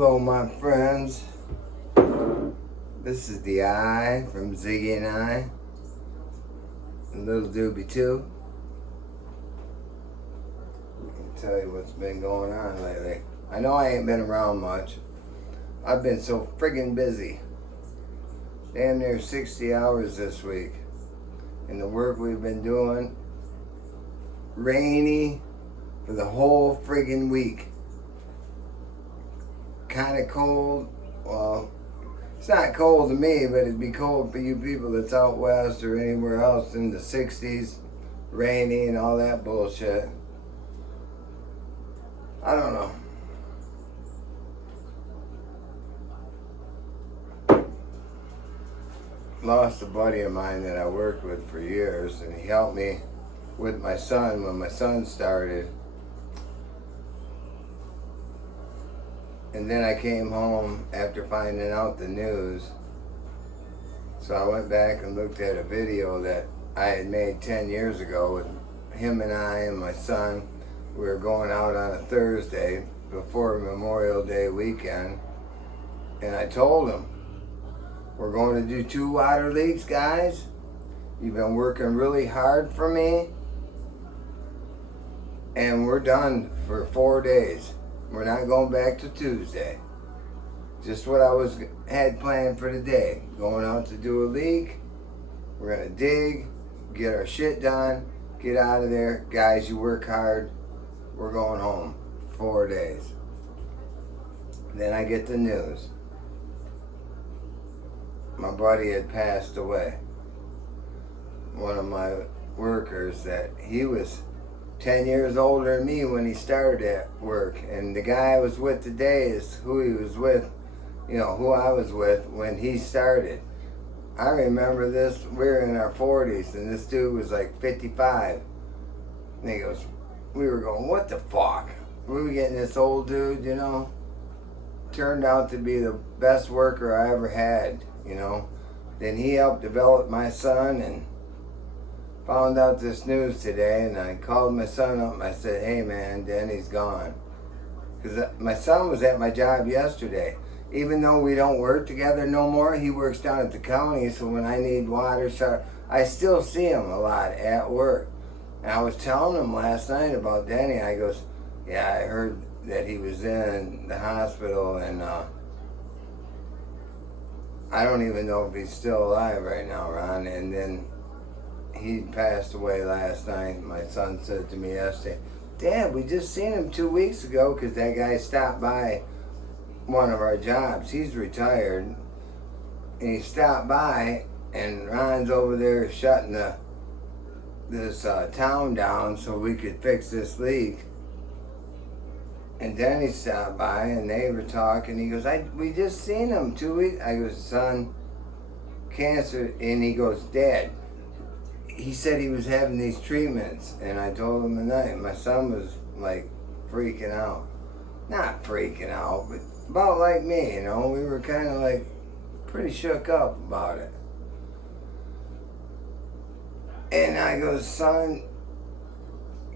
Hello, my friends. This is the I from Ziggy and I. And Little Doobie too. I can tell you what's been going on lately. I know I ain't been around much. I've been so friggin' busy. Damn near 60 hours this week. And the work we've been doing, rainy for the whole friggin' week. Kinda cold. Well, it's not cold to me, but it'd be cold for you people that's out west or anywhere else in the 60s, rainy and all that bullshit. I don't know. Lost a buddy of mine that I worked with for years, and he helped me with my son when my son started. And then I came home after finding out the news. So I went back and looked at a video that I had made 10 years ago with him and I and my son. We were going out on a Thursday before Memorial Day weekend. And I told him, we're going to do 2 water leaks, guys. You've been working really hard for me. And we're done for 4 days. We're not going back to Tuesday. Just what I had planned for today. Going out to do a leak. We're gonna dig, get our shit done, get out of there. Guys, you work hard. We're going home. 4 days. Then I get the news. My buddy had passed away. One of my workers that he was 10 years older than me when he started at work. And the guy I was with today is who he was with, who I was with when he started. I remember this, we were in our 40s and this dude was like 55. And he goes, we were going, what the fuck? We were getting this old dude, Turned out to be the best worker I ever had, Then he helped develop my son, and found out this news today, and I called my son up and I said, hey man, Danny's gone. Because my son was at my job yesterday. Even though we don't work together no more, he works down at the county, so when I need water, I still see him a lot at work. And I was telling him last night about Danny. I goes, yeah, I heard that he was in the hospital, and I don't even know if he's still alive right now, Ron. And then he passed away last night. My son said to me yesterday, Dad, we just seen him 2 weeks ago because that guy stopped by one of our jobs. He's retired. And he stopped by, and Ron's over there shutting this town down so we could fix this leak. And then he stopped by, and they were talking. He goes, we just seen him 2 weeks. I goes, son, cancer. And he goes, Dad, he said he was having these treatments, and I told him tonight. My son was like freaking out. Not freaking out, but about like me, We were kind of like pretty shook up about it. And I go, son,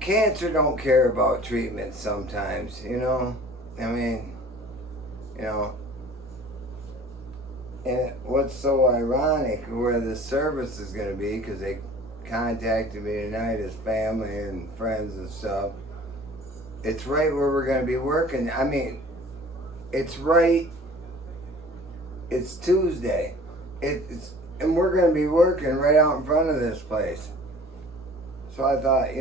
cancer don't care about treatments sometimes, I mean, and what's so ironic, where the service is going to be, because they contacted me tonight, his family and friends and stuff. It's right where we're going to be working. I mean, it's Tuesday. And we're going to be working right out in front of this place. So I thought,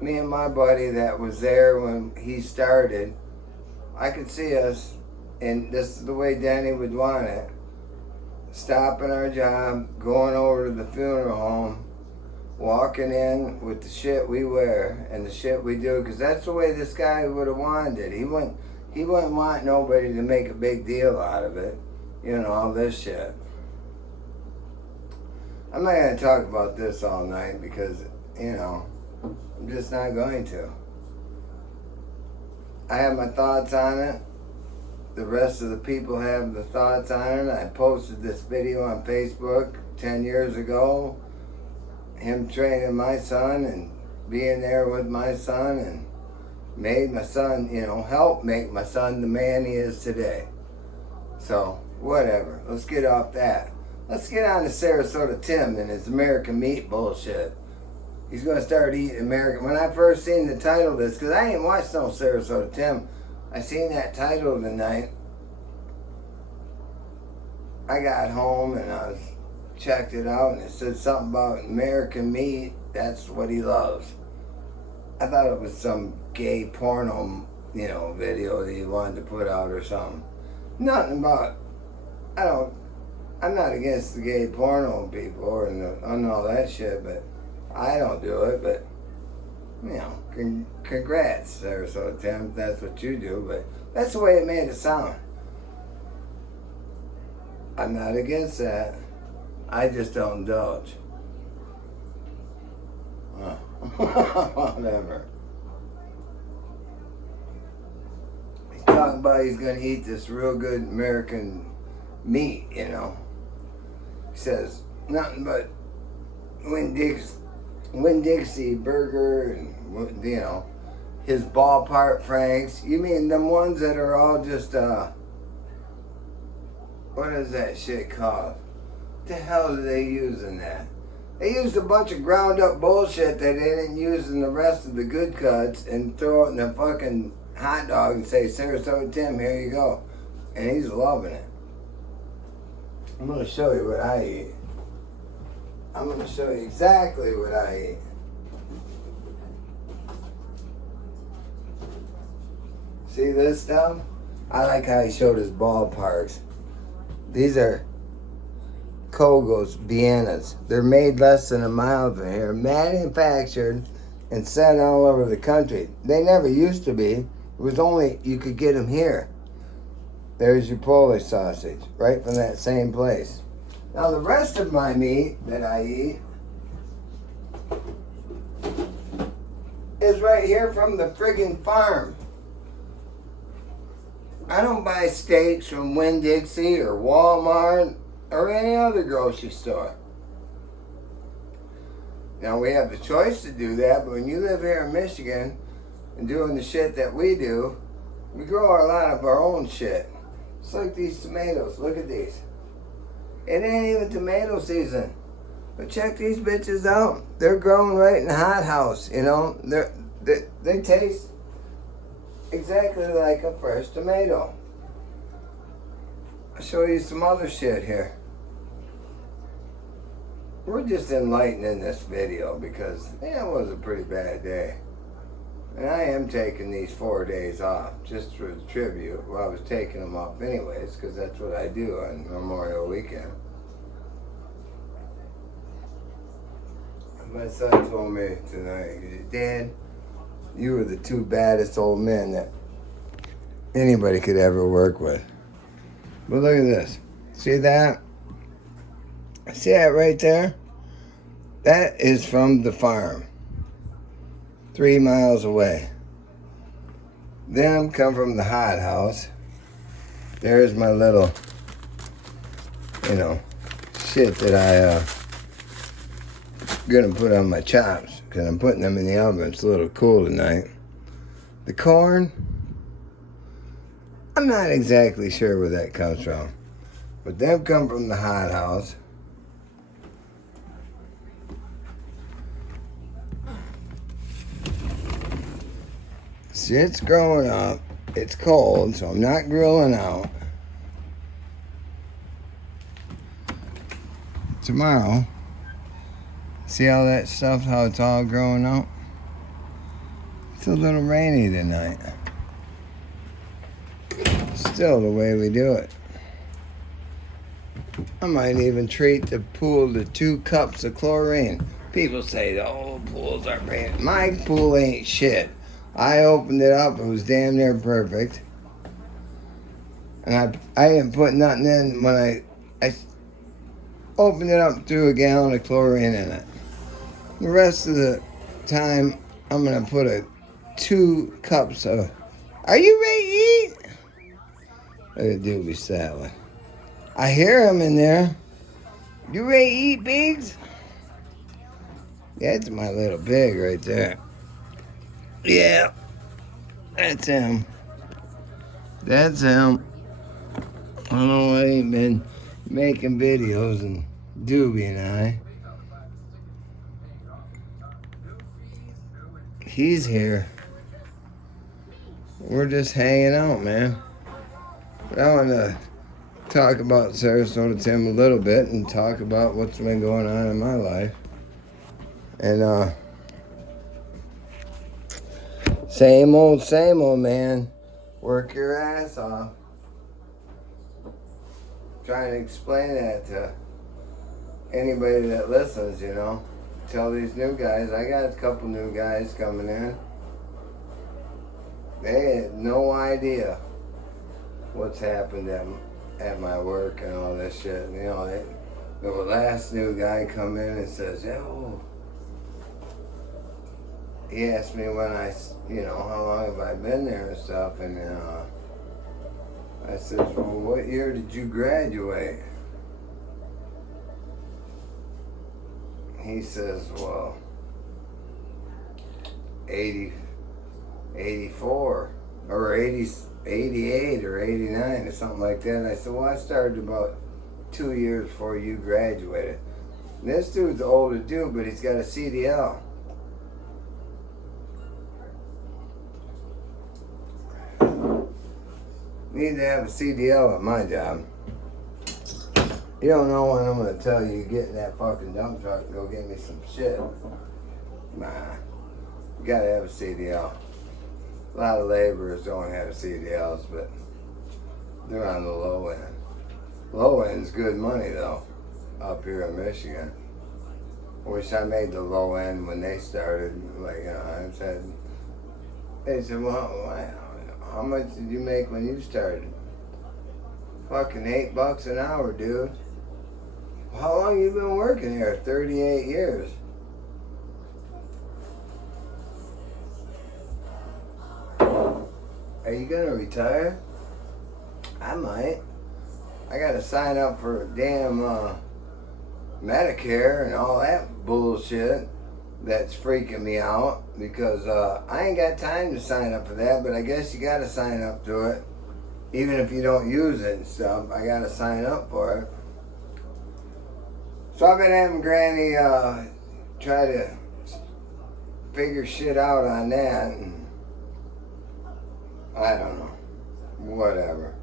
me and my buddy that was there when he started, I could see us, and this is the way Danny would want it, stopping our job, going over to the funeral home, walking in with the shit we wear and the shit we do, because that's the way this guy would have wanted it. He wouldn't want nobody to make a big deal out of it, all this shit. I'm not going to talk about this all night because, I'm just not going to. I have my thoughts on it. The rest of the people have the thoughts on it. I posted this video on Facebook 10 years ago. Him training my son and being there with my son, and made my son, helped make my son the man he is today. So, whatever. Let's get off that. Let's get on to Sarasota Tim and his American meat bullshit. He's going to start eating American. When I first seen the title of this, because I ain't watched no Sarasota Tim, I seen that title tonight. I got home and I checked it out and it said something about American meat. That's what he loves. I thought it was some gay porno, video that he wanted to put out or something. Nothing about, I'm not against the gay porno people and all that shit, but I don't do it, but, congrats, Sarasota Tim, if that's what you do, but that's the way it made it sound. I'm not against that. I just don't indulge. Whatever. He's talking about he's going to eat this real good American meat, He says nothing but Winn-Dixie burger and, his ballpark franks. You mean them ones that are all just, what is that shit called? What the hell do they use in that? They used a bunch of ground up bullshit that they didn't use in the rest of the good cuts and throw it in a fucking hot dog and say, Sarasota Tim, here you go. And he's loving it. I'm going to show you what I eat. I'm going to show you exactly what I eat. See this stuff? I like how he showed his ballparks. These are Kogos, Viennas. They're made less than a mile from here, manufactured and sent all over the country. They never used to be. It was only, you could get them here. There's your Polish sausage, right from that same place. Now the rest of my meat that I eat is right here from the friggin' farm. I don't buy steaks from Winn-Dixie or Walmart or any other grocery store. Now we have the choice to do that, but when you live here in Michigan and doing the shit that we do, we grow a lot of our own shit. It's like these tomatoes. Look at these. It ain't even tomato season. But check these bitches out. They're grown right in the hothouse, They taste exactly like a fresh tomato. I'll show you some other shit here. We're just enlightening this video because it was a pretty bad day. And I am taking these 4 days off just for the tribute. Well, I was taking them off anyways because that's what I do on Memorial Weekend. My son told me tonight, he said, Dad, you were the two baddest old men that anybody could ever work with. But look at this. See that? See that right there? That is from the farm. 3 miles away. Them come from the hothouse. There's my little, shit that I gonna put on my chops because I'm putting them in the oven. It's a little cool tonight. The corn, I'm not exactly sure where that comes from, but them come from the hothouse. Shit's growing up. It's cold, so I'm not grilling out. Tomorrow, see all that stuff, how it's all growing up? It's a little rainy tonight. Still the way we do it. I might even treat the pool to 2 cups of chlorine. People say the old pools are bad. My pool ain't shit. I opened it up, it was damn near perfect. And I didn't put nothing in when I opened it up, threw a gallon of chlorine in it. The rest of the time, I'm gonna put 2 cups of, are you ready to eat? Look at doobie salad. I hear him in there. You ready to eat, Biggs? That's my little pig right there. Yeah. That's him. That's him. I don't know why he ain't been making videos, and Doobie and I. He's here. We're just hanging out, man. But I want to talk about Sarasota Tim a little bit and talk about what's been going on in my life. And same old, man. Work your ass off. Trying to explain that to anybody that listens, you know. Tell these new guys. I got a couple new guys coming in. They had no idea what's happened at my work and all this shit. You know, the last new guy come in and says, yo, he asked me when how long have I been there and stuff, and I said, well, what year did you graduate? He says, well, 84 or 88 or 89 or something like that. And I said, well, I started about 2 years before you graduated. And this dude's an older dude, but he's got a CDL. Need to have a CDL at my job. You don't know when I'm going to tell you get in that fucking dump truck and go get me some shit. Nah. You got to have a CDL. A lot of laborers don't have CDLs, but they're on the low end. Low end's good money, though, up here in Michigan. I wish I made the low end when they started. I said, they said, well, how much did you make when you started? Fucking $8 an hour, dude. How long you been working here? 38 years. Are you gonna retire? I might. I gotta sign up for damn Medicare and all that bullshit that's freaking me out because I ain't got time to sign up for that, but I guess you gotta sign up to it. Even if you don't use it and stuff, I gotta sign up for it. So I've been having Granny try to figure shit out on that, and I don't know. Whatever.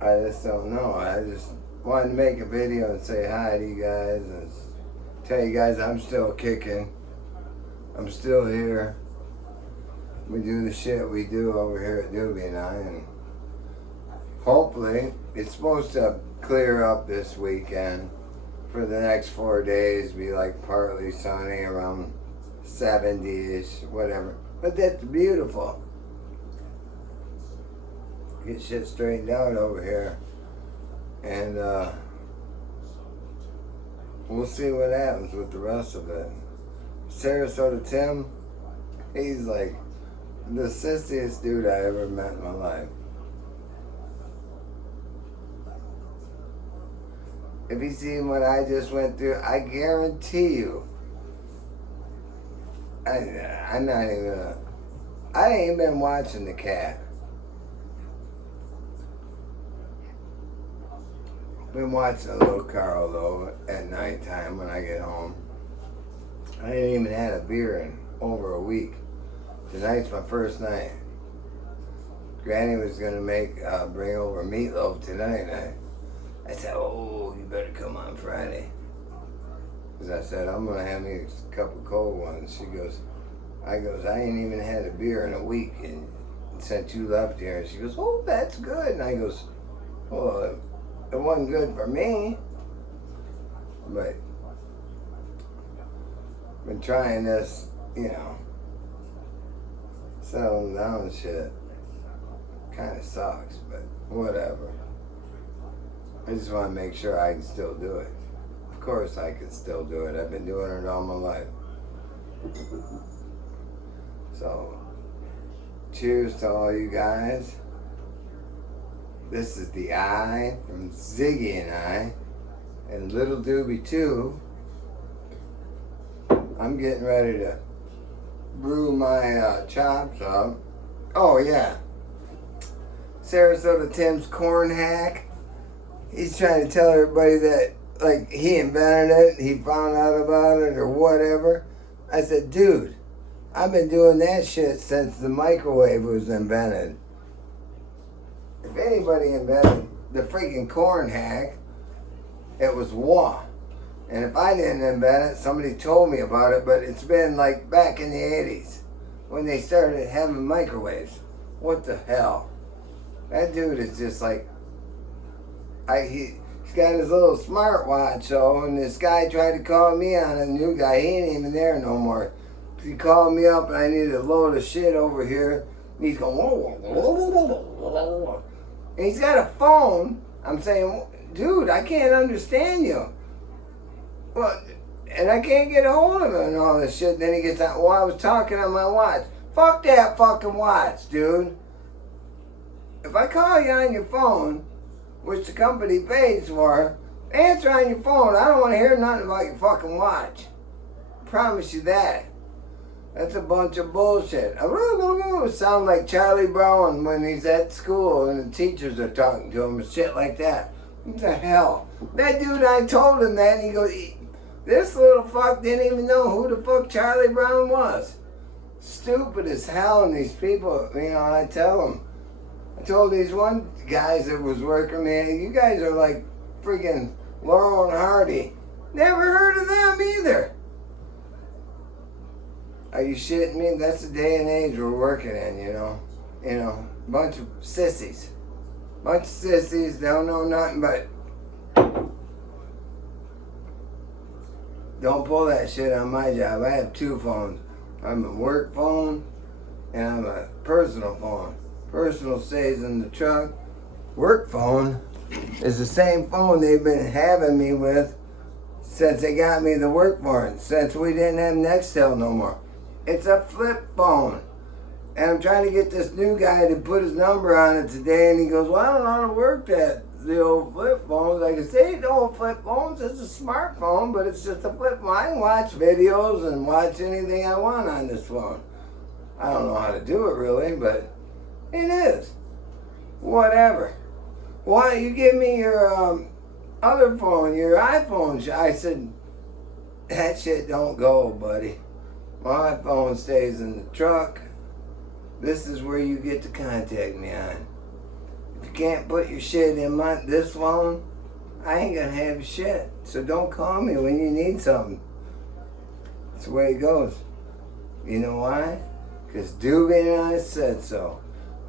I just don't know. I just wanted to make a video and say hi to you guys and tell you guys I'm still kicking. I'm still here. We do the shit we do over here at Doobie and I, and hopefully it's supposed to clear up this weekend. For the next 4 days, be like partly sunny, around 70-ish, whatever. But that's beautiful. Get shit straightened out over here, and we'll see what happens with the rest of it. Sarasota Tim, he's like the sissiest dude I ever met in my life. If you see what I just went through, I guarantee you, I'm not even gonna, I ain't even been watching the cat. Been watching a little Carl though at nighttime when I get home. I ain't even had a beer in over a week. Tonight's my first night. Granny was gonna bring over meatloaf tonight. I said, oh, you better come on Friday. Because I said, I'm going to have me a couple cold ones. I ain't even had a beer in a week and since you left here. And she goes, oh, that's good. And I goes, well, it wasn't good for me. But been trying this, settling down shit. Kind of sucks, but whatever. I just want to make sure I can still do it. Of course I can still do it. I've been doing it all my life. So, cheers to all you guys. This is the I from Ziggy and I. And Little Doobie too. I'm getting ready to brew my chops up. Oh yeah, Sarasota Tim's corn hack. He's trying to tell everybody that like he invented it, he found out about it or whatever. I said, dude, I've been doing that shit since the microwave was invented. If anybody invented the freaking corn hack, it was Wah. And if I didn't invent it, somebody told me about it, but it's been like back in the 80s when they started having microwaves. What the hell? That dude is just like, he's got his little smartwatch, though, and this guy tried to call me on a new guy. He ain't even there no more. He called me up and I needed a load of shit over here. And he's going, and he's got a phone. I'm saying, dude, I can't understand you. Well, and I can't get a hold of him and all this shit. Then he gets out, well, I was talking on my watch. Fuck that fucking watch, dude. If I call you on your phone, which the company pays for, answer on your phone. I don't want to hear nothing about your fucking watch. Promise you that. That's a bunch of bullshit. It sounds like Charlie Brown when he's at school and the teachers are talking to him and shit like that. What the hell? That dude, I told him that and he goes, this little fuck didn't even know who the fuck Charlie Brown was. Stupid as hell, and these people, I told these one guys that was working, man, you guys are like freaking Laurel and Hardy. Never heard of them either. Are you shitting me? That's the day and age we're working in, bunch of sissies. Bunch of sissies, don't know nothing but don't pull that shit on my job. I have two phones. I'm a work phone and I'm a personal phone. Personal stays in the truck. Work phone is the same phone they've been having me with since they got me the work phone, since we didn't have Nextel no more. It's a flip phone. And I'm trying to get this new guy to put his number on it today, and he goes, well, I don't know how to work the old flip phones. I can say the old flip phones, it's a smartphone, but it's just a flip phone. I can watch videos and watch anything I want on this phone. I don't know how to do it really, but it is. Whatever. Why you give me your other phone, your iPhone? I said, that shit don't go, buddy. My phone stays in the truck. This is where you get to contact me on. If you can't put your shit in this phone, I ain't gonna have your shit. So don't call me when you need something. That's the way it goes. You know why? Because Doobie and I said so.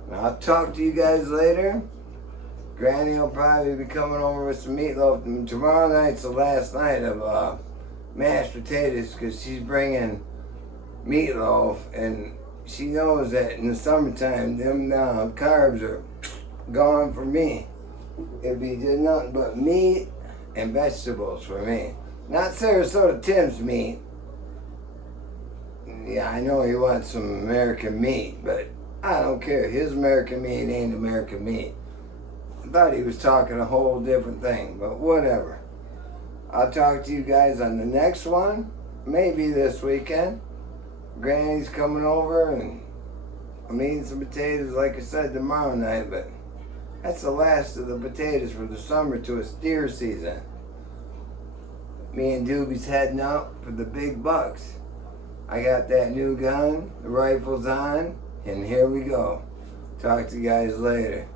And I'll talk to you guys later. Granny will probably be coming over with some meatloaf. Tomorrow night's the last night of mashed potatoes because she's bringing meatloaf, and she knows that in the summertime them carbs are gone for me. It'd be just nothing but meat and vegetables for me. Not Sarasota Tim's meat. Yeah, I know he wants some American meat, but I don't care. His American meat ain't American meat. I thought he was talking a whole different thing, but whatever. I'll talk to you guys on the next one, maybe this weekend. Granny's coming over and I'm eating some potatoes like I said tomorrow night, but that's the last of the potatoes for the summer to a steer season. Me and Doobie's heading out for the big bucks. I got that new gun, the rifle's on, and here we go. Talk to you guys later.